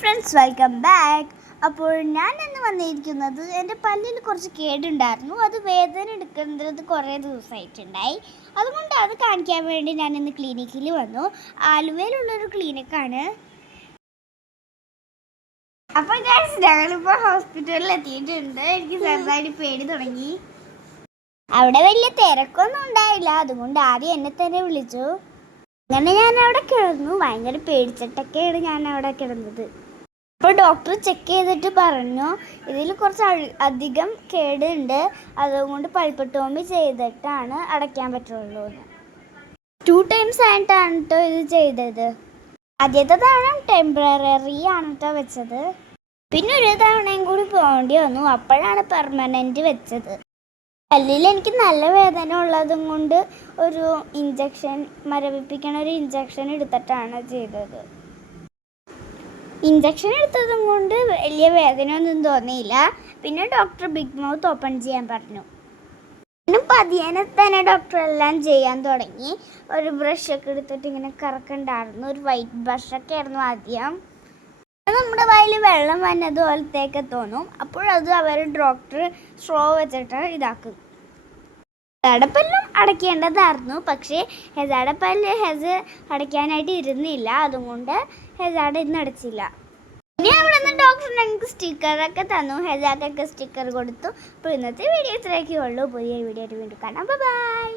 Friends welcome back അപ്പോൾ ഞാൻ ഇന്ന് വന്നിരിക്കുന്നത് എന്റെ പല്ലിൽ കുറച്ച് കേടുണ്ടായിരുന്നു. അത് വേദന എടുക്കുന്നത് കുറേ ദിവസമായിട്ടുണ്ടായി. അതുകൊണ്ട് അത് കാണിക്കാൻ വേണ്ടി ഞാൻ ഇന്ന് ക്ലിനിക്കിൽ വന്നു. ആലുവയിലുള്ളൊരു ക്ലിനിക്കാണ് അപ്പോൾ ഗൈസ് ഞങ്ങളിപ്പോൾ ഹോസ്പിറ്റലിൽ എത്തിയിട്ടുണ്ട്. എനിക്ക് ചെറുതായിട്ട് പേടി തുടങ്ങി. അവിടെ വലിയ തിരക്കൊന്നും ഉണ്ടായില്ല. അതുകൊണ്ട് ആദ്യം എന്നെ തന്നെ വിളിച്ചു. അങ്ങനെ ഞാൻ അവിടെ കിടന്നു. ഭയങ്കര പേടിച്ചിട്ടൊക്കെയാണ് ഞാൻ അവിടെ കിടന്നത്. അപ്പോൾ ഡോക്ടർ ചെക്ക് ചെയ്തിട്ട് പറഞ്ഞു ഇതിൽ കുറച്ച് അധികം കേടുണ്ട്. അതുകൊണ്ട് പൾപ്പട്ടോമി ചെയ്തിട്ടാണ് അടയ്ക്കാൻ പറ്റുള്ളൂ ടു ടൈംസ് ആയിട്ടാണ് കേട്ടോ ഇത് ചെയ്തത്. ആദ്യത്തെ തവണ ടെമ്പററി ആണ് കേട്ടോ വെച്ചത്. പിന്നെ ഒരു തവണയും കൂടി പോകേണ്ടി വന്നു. അപ്പോഴാണ് പെർമനന്റ് വെച്ചത്. പല്ലിൽ എനിക്ക് നല്ല വേദന ഉള്ളതും കൊണ്ട് ഒരു ഇഞ്ചക്ഷൻ മരവിപ്പിക്കണ ഒരു ഇഞ്ചക്ഷൻ എടുത്തിട്ടാണ് ചെയ്തത്. ഇഞ്ചക്ഷൻ എടുത്തതും കൊണ്ട് വലിയ വേദനയൊന്നും തോന്നിയില്ല. പിന്നെ ഡോക്ടർ ബിഗ് മൗത്ത് ഓപ്പൺ ചെയ്യാൻ പറഞ്ഞു. പിന്നെ പതിയനെ തന്നെ ഡോക്ടർ എല്ലാം ചെയ്യാൻ തുടങ്ങി. ഒരു ബ്രഷൊക്കെ എടുത്തിട്ട് ഇങ്ങനെ കറക്കുണ്ടായിരുന്നു. ഒരു വൈറ്റ് ബ്രഷൊക്കെ ആയിരുന്നു ആദ്യം. നമ്മുടെ വായിൽ വെള്ളം വന്നത് തോന്നും. അപ്പോഴത് അവർ ഡോക്ടർ സ്ട്രോ വെച്ചിട്ട് ഇതാക്കും. ഹെസാടപ്പല്ലും അടയ്ക്കേണ്ടതായിരുന്നു. പക്ഷേ ഹെസാടപ്പല്ല് ഹെസ് അടയ്ക്കാനായിട്ട് ഇരുന്നില്ല. അതുകൊണ്ട് ഹെസാട ഇന്ന് അടച്ചില്ല. ഇനി അവിടെ നിന്ന് ഡോക്ടർ ഞങ്ങൾക്ക് സ്റ്റിക്കറൊക്കെ തന്നു. ഹെസാക്കൊക്കെ സ്റ്റിക്കർ കൊടുത്തു. അപ്പോൾ ഇന്നത്തെ വീഡിയോ ഇത്രയൊക്കെ ഉള്ളൂ. പുതിയ വീഡിയോ ആയിട്ട് വീണ്ടും കാണാം. ബൈ